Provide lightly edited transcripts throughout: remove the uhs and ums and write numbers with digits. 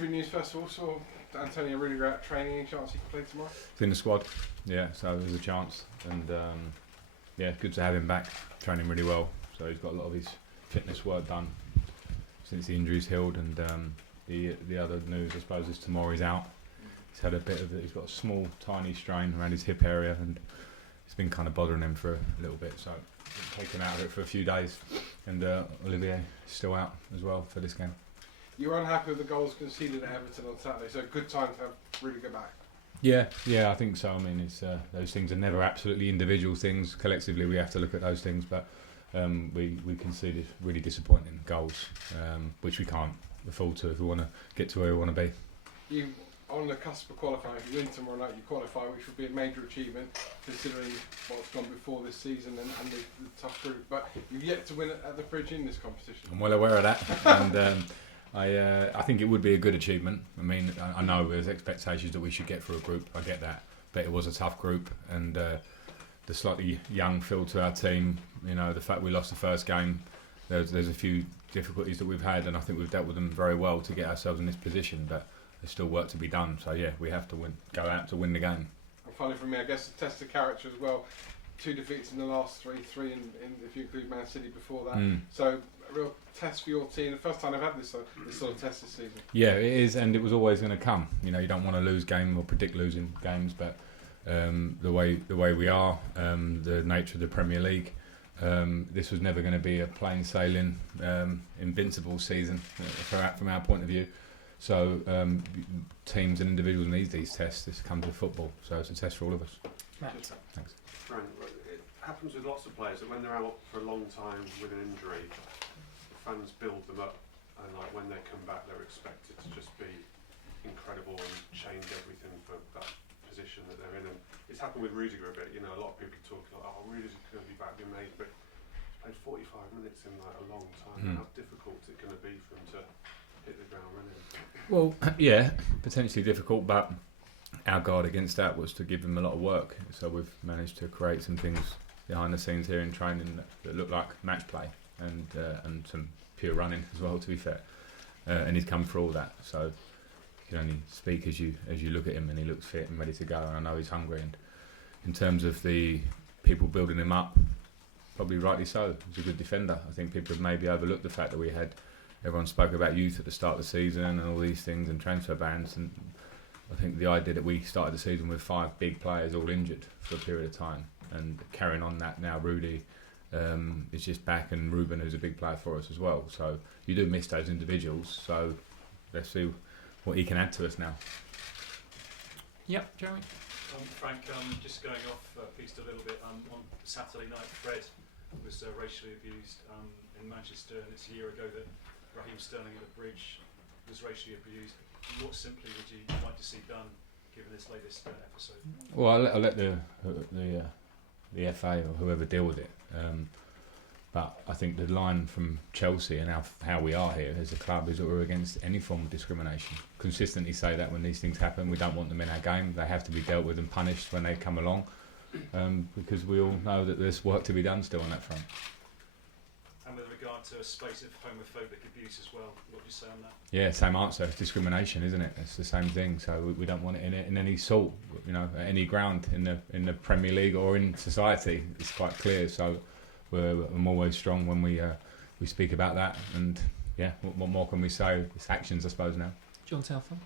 Good news first of all, saw Antonio Rudiger out training. Any chance he can play tomorrow? He's in the squad, yeah, so there's a chance. And yeah, good to have him back, training really well. So he's got a lot of his fitness work done since the injury's healed. And the other news, I suppose, is Tomori's out. He's had he's got a small, tiny strain around his hip area, and it's been kind of bothering him for a little bit. So taken out of it for a few days. And Olivier is still out as well for this game. You were unhappy with the goals conceded at Everton on Saturday, so a good time to have Rudiger back. Yeah, I think so. I mean, it's those things are never absolutely individual things. Collectively, we have to look at those things, but we conceded really disappointing goals, which we can't afford to if we want to get to where we want to be. You on the cusp of qualifying. If you win tomorrow night, you qualify, which would be a major achievement considering what's gone before this season and the tough group. But you've yet to win at the Bridge in this competition. I'm well aware of that, and I think it would be a good achievement. I mean, I know there's expectations that we should get through a group. I get that, but it was a tough group, and the slightly young feel to our team. You know, the fact we lost the first game. There's a few difficulties that we've had, and I think we've dealt with them very well to get ourselves in this position. But there's still work to be done. So yeah, we have to go out to win the game. And finally, for me, I guess a test of character as well. 2 defeats in the last three in if you include Man City before that. So a real test for your team. The first time I've had this sort of test this season. Yeah, it is, and it was always going to come. You know, you don't want to lose game or predict losing games, but the way we are, the nature of the Premier League, this was never going to be a plain sailing, invincible season from our point of view. So teams and individuals need these tests. This comes with football, so it's a test for all of us. Thanks. Frank, it happens with lots of players that when they're out for a long time with an injury, the fans build them up, and like when they come back, they're expected to just be incredible and change everything for that position that they're in. And it's happened with Rudiger a bit. You know, a lot of people talk like, "Oh, Rudiger's going to be back, be amazing," but he's played 45 minutes in like a long time. How difficult is it going to be for him to hit the ground running? Well, yeah, potentially difficult, but our guard against that was to give them a lot of work. So we've managed to create some things behind the scenes here in training that look like match play and some pure running as well, to be fair. And he's come for all that. So you can only speak as you look at him, and he looks fit and ready to go. And I know he's hungry. And in terms of the people building him up, probably rightly so. He's a good defender. I think people have maybe overlooked the fact that everyone spoke about youth at the start of the season and all these things and transfer bans, and I think the idea that we started the season with 5 big players all injured for a period of time, and carrying on that now, Rudy is just back, and Ruben, who's a big player for us as well. So you do miss those individuals. So let's see what he can add to us now. Yep, Jeremy. Frank, just going off piste a little bit. On Saturday night, Fred was racially abused in Manchester, and it's a year ago that Raheem Sterling at the Bridge was racially abused. What simply would you like to see done, given this latest episode? Well, I'll let the FA or whoever deal with it. But I think the line from Chelsea and how we are here as a club is that we're against any form of discrimination. Consistently say that when these things happen, we don't want them in our game. They have to be dealt with and punished when they come along, because we all know that there's work to be done still on that front. And with regard to a space of homophobic abuse as well, what do you say on that? Yeah, same answer. It's discrimination, isn't it? It's the same thing. So we don't want it in any sort, you know, at any ground in the Premier League or in society. It's quite clear. So I'm always strong when we speak about that. And yeah, what more can we say? It's actions, I suppose, now. John Southall.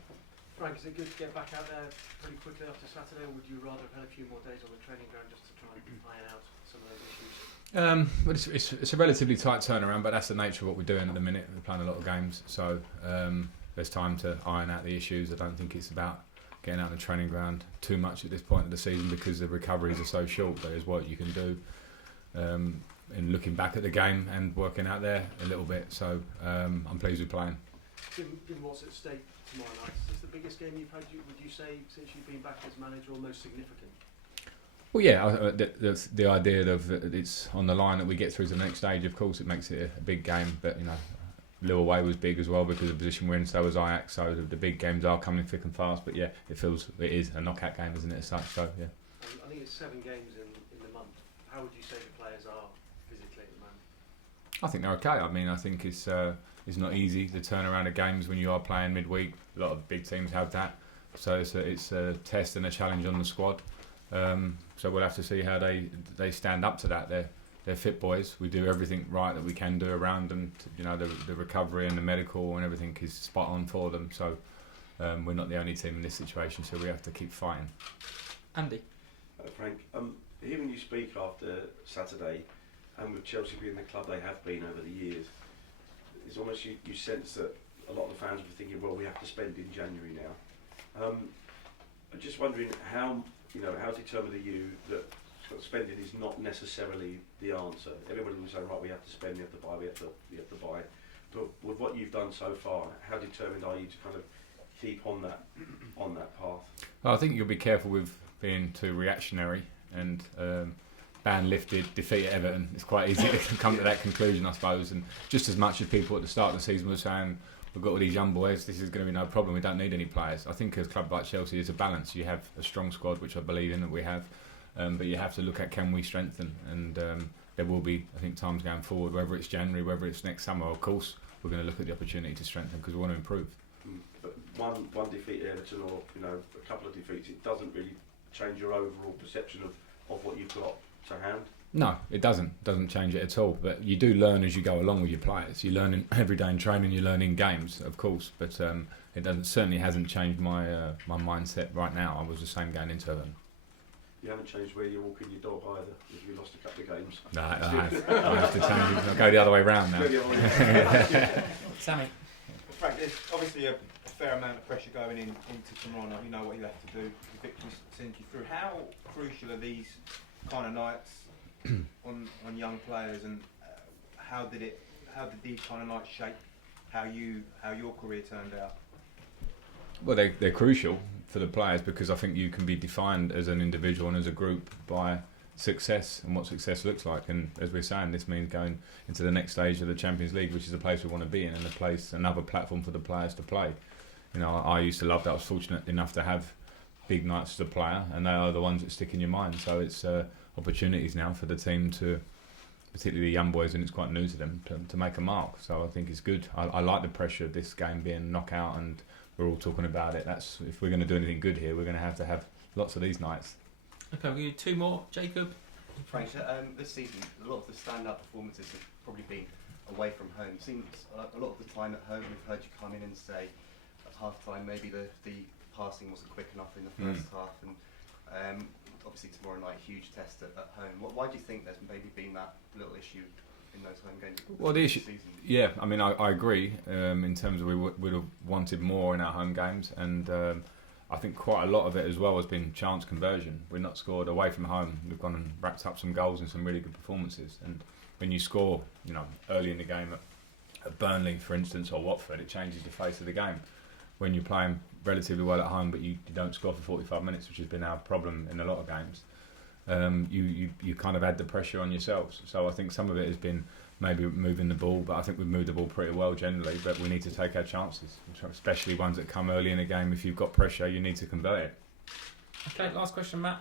Frank, is it good to get back out there pretty quickly after Saturday, or would you rather have had a few more days on the training ground just to try and iron out some of those issues? But it's a relatively tight turnaround, but that's the nature of what we're doing at the minute. We're playing a lot of games, so there's time to iron out the issues. I don't think it's about getting out on the training ground too much at this point of the season, because the recoveries are so short. There is what you can do in looking back at the game and working out there a little bit. So I'm pleased with playing. Given what's at stake tomorrow night, is this the biggest game you've had, would you say, since you've been back as manager, or most significant? Well, yeah, the idea of it's on the line that we get through to the next stage. Of course, it makes it a big game, but you know, Lille away was big as well because of the position we're in. So was Ajax. So the big games are coming thick and fast. But yeah, it is a knockout game, isn't it? As such, so yeah. I think it's 7 games in the month. How would you say the players are physically at the moment? I think they're okay. I mean, I think it's It's not easy to turn around the games when you are playing midweek. A lot of big teams have that, so it's a test and a challenge on the squad. So we'll have to see how they stand up to that. They're fit boys. We do everything right that we can do around them. The recovery and the medical and everything is spot on for them. So we're not the only team in this situation. So we have to keep fighting. Andy. Frank, hearing you speak after Saturday, and with Chelsea being the club they have been over the years, it's almost you sense that a lot of the fans were thinking, well, we have to spend in January now. I'm just wondering how determined are you that spending is not necessarily the answer? Everybody was saying, right, we have to spend, we have to buy, we have to buy. But with what you've done so far, how determined are you to kind of keep on that path? Well, I think you'll be careful with being too reactionary and ban lifted, defeat at Everton. It's quite easy to come to that conclusion, I suppose. And just as much as people at the start of the season were saying, we've got all these young boys, this is going to be no problem, we don't need any players. I think as a club like Chelsea, it's a balance. You have a strong squad, which I believe in that we have, but you have to look at can we strengthen. And there will be, I think, times going forward, whether it's January, whether it's next summer, of course, we're going to look at the opportunity to strengthen because we want to improve. But one defeat at Everton, or a couple of defeats, it doesn't really change your overall perception of what you've got to hand. No, it doesn't change it at all. But you do learn as you go along with your players. You learn every day in training. You learn in games, of course. But it certainly hasn't changed my mindset right now. I was the same going into Everton. You haven't changed where you're walking your dog either, if you lost a couple of games. No, I have to change it. I'll go the other way round now. Sammy. Frank, there's obviously a fair amount of pressure going into tomorrow night. You know what you have to do. The victory sends you through. How crucial are these kind of nights on young players, and how did these kind of nights shape how your career turned out? Well, they're crucial for the players because I think you can be defined as an individual and as a group by success and what success looks like. And as we're saying, this means going into the next stage of the Champions League, which is a place we want to be in, and another platform for the players to play. I used to love that. I was fortunate enough to have big nights as a player, and they are the ones that stick in your mind. So it's opportunities now for the team to, particularly the young boys, and it's quite new to them, to make a mark. So I think it's good. I like the pressure of this game being knockout, and we're all talking about it. That's if we're going to do anything good here, we're going to have lots of these nights. Okay, we'll do two more. Jacob. Frank, this season, a lot of the stand-up performances have probably been away from home. It seems like a lot of the time at home, we've heard you come in and say at half-time maybe the passing wasn't quick enough in the first half, and obviously tomorrow night, huge test at home. Why do you think there's maybe been that little issue in those home games? Well, the issue, yeah, I mean, I agree in terms of we would have wanted more in our home games, and I think quite a lot of it as well has been chance conversion. We're not scored away from home. We've gone and racked up some goals and some really good performances. And when you score, early in the game at Burnley, for instance, or Watford, it changes the face of the game. When you're playing relatively well at home, but you don't score for 45 minutes, which has been our problem in a lot of games, you kind of add the pressure on yourselves. So I think some of it has been maybe moving the ball, but I think we've moved the ball pretty well generally, but we need to take our chances, especially ones that come early in the game. If you've got pressure, you need to convert it. Okay, last question, Matt.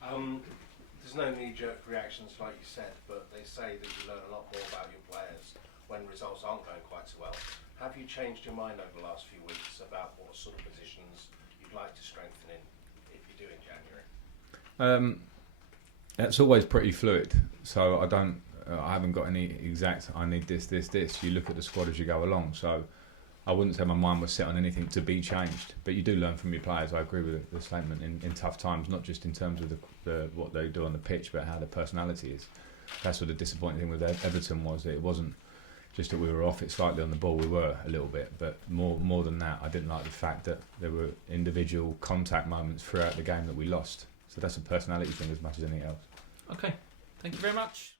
There's no knee-jerk reactions like you said, but they say that you learn a lot more about your players when results aren't going quite so well. Have you changed your mind over the last few weeks about what sort of positions you'd like to strengthen in if you do in January? It's always pretty fluid, so I haven't got any exact, I need this. You look at the squad as you go along, so I wouldn't say my mind was set on anything to be changed, but you do learn from your players. I agree with the statement in tough times, not just in terms of what they do on the pitch, but how their personality is. That's what the disappointing thing with Everton was, that it wasn't just that we were off it slightly on the ball. We were a little bit, but more than that, I didn't like the fact that there were individual contact moments throughout the game that we lost. So that's a personality thing as much as anything else. Okay, thank you very much.